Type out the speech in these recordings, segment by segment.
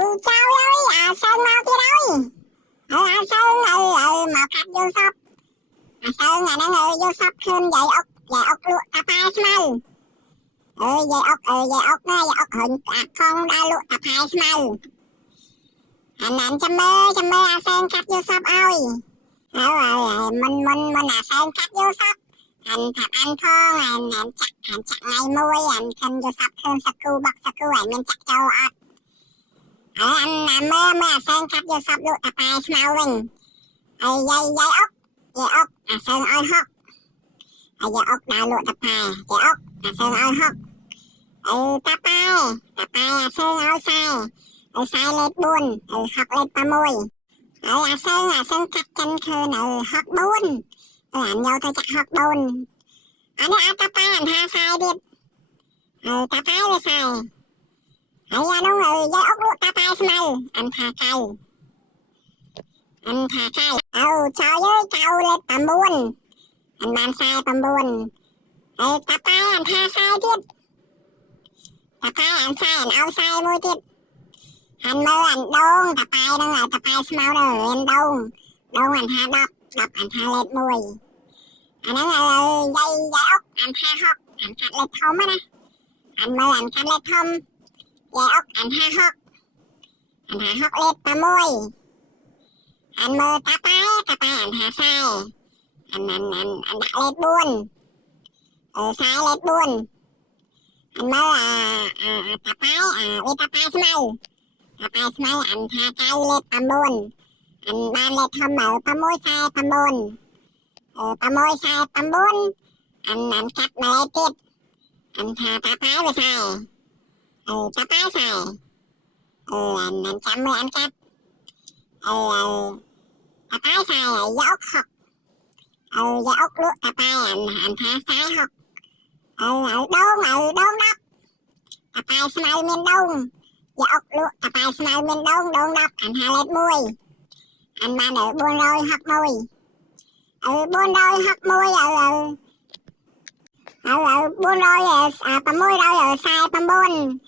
Cháu ơi, Sơn mau kia đây. Sơn mau cắt vô shop. Sơn nó vô shop khên dạy ốc lụa tà pai smile. Dạy ốc hình con đã lụa tà pai smile. Anh chăm mê Sơn cắt vô shop ơi. Mình Sơn cắt vô shop. Anh thật anh phong anh chặt ngay môi anh khên vô shop khên saku anh mình chặt châu ọt. Anh mê Sơn cắt vô shop lụa tà pai smile. Dạy ốc Sơn ơi hốc. Dạy ốc đã lụa tà pai. Dạy ốc Sơn ơi hốc. Tà pai Sơn ơi sai lết buồn học lết pa môi. Sơn cắt chân khên học buồn. Anh nhau thôi chặt học buồn. Anh tà pai anh ha sai điệp. Tà pai về sai. Đúng dạy ốc lụa tà pai smile. Anh thả cay. Trời ơi cháu lết pa buồn. Anh bàn sai pa buồn. Tà pai anh ha sai điệp. Tà pai anh sai anh ao sai môi điệp. Anh mơ anh đông tà pai smile rồi anh đông anh ha đập anh ha lết môi. Anh dạy ốc anh ha hốc anh cắt lết thông á nè. Anh mơ anh cắt lết thông. Dạy ốc anh ha hốc lết pa môi. Anh mơ tà pai anh ha sai. Anh đặt lết buồn. Sai lết buồn. Anh mơ tà pai smile. Tà pai smile anh ha cay lết pa buồn. Anh ban lết thông mở pa môi sai pa buồn. Pa môi sai pa buồn. Anh cắt mà lết tiếp. Anh ha tà pai về sai. Tà pai sai. Anh chăm mê anh cắt. Tà pai sai dạy ốc học. Dạy ốc lụa tà pai anh ha sai học. Đông đắp. Tà pai smile miền đông. Dạy ốc lụa tà pai smile miền đông đắp anh ha lết môi. Anh ban buồn rồi học môi. Buồn rồi học môi buồn rồi pa môi rồi sai pa buồn.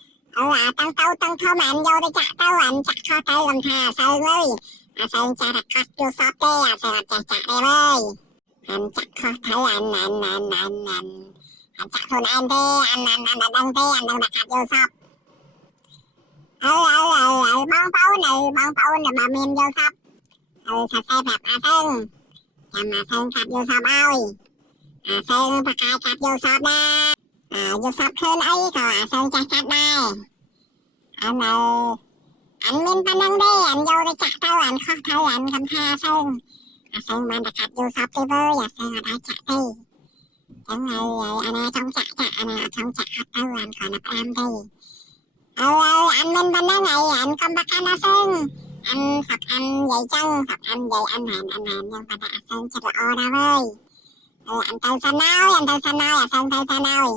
Tăng thô mà anh vô đây chặt tao anh chặt kho tay làm thà Sơn ơi. Sơn chặt khát vô shop tê Sơn chặt em ơi. Anh chặt kho tay anh chặt thôn anh tê anh đông tê anh đông đặt khát vô shop. Bong pháo này bà miền vô shop. Sạch xe phẹp Sơn. Chăm Sơn khát vô shop ơi. Sơn phải cài khát vô shop đó. Vô shop khên ấy có Sơn chặt đây. Anh min pa nang đi anh vô đây chặt tao anh khó thâu anh không tha Sơn. Sơn mang đặt khát vô shop đi với Sơn ở đây chặt đi. Chẳng ngày anh trong chặt khát tao anh khỏi nạp em đi. Anh min pa nang này anh không bắt anh Sơn. Anh phật anh dạy chân phật anh dạy anh hẹn nhưng mà Sơn chặt là ô đâu ơi. Anh tới Sơn nói Sơn tới Sơn nói.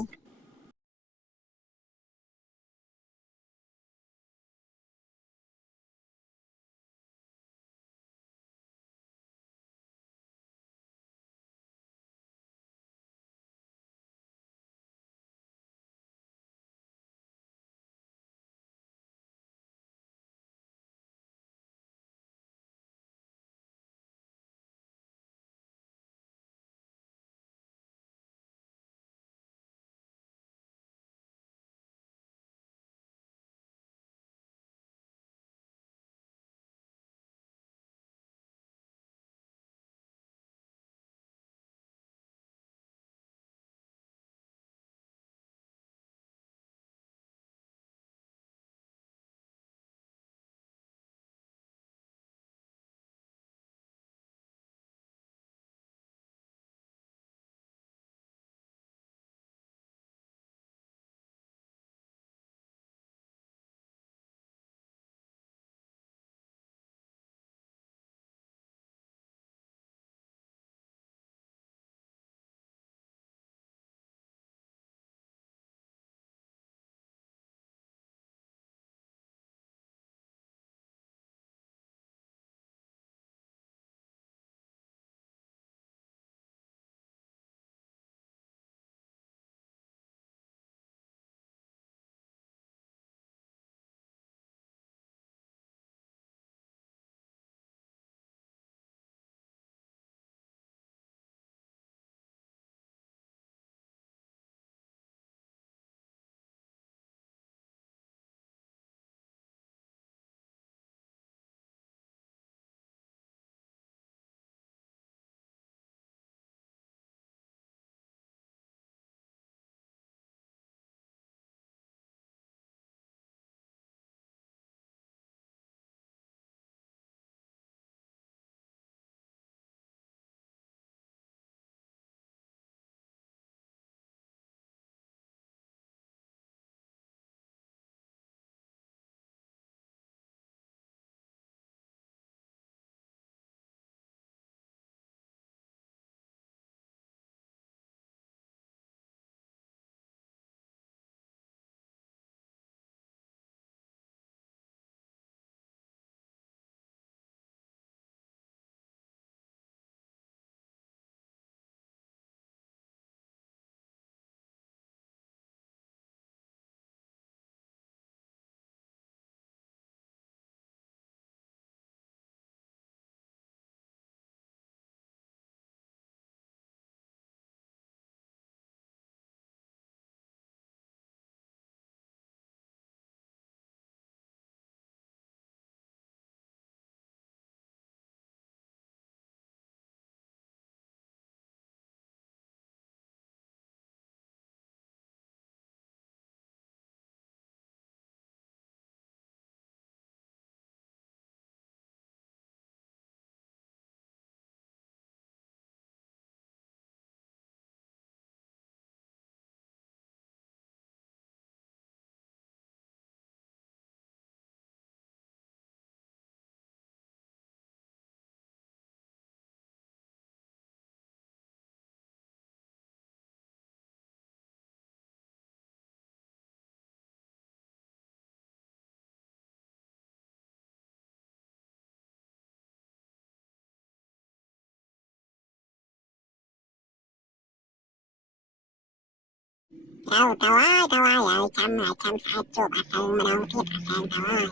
đâu tao ơi à chăm sai chụp à sen mà đâu thiết à sen tao ơi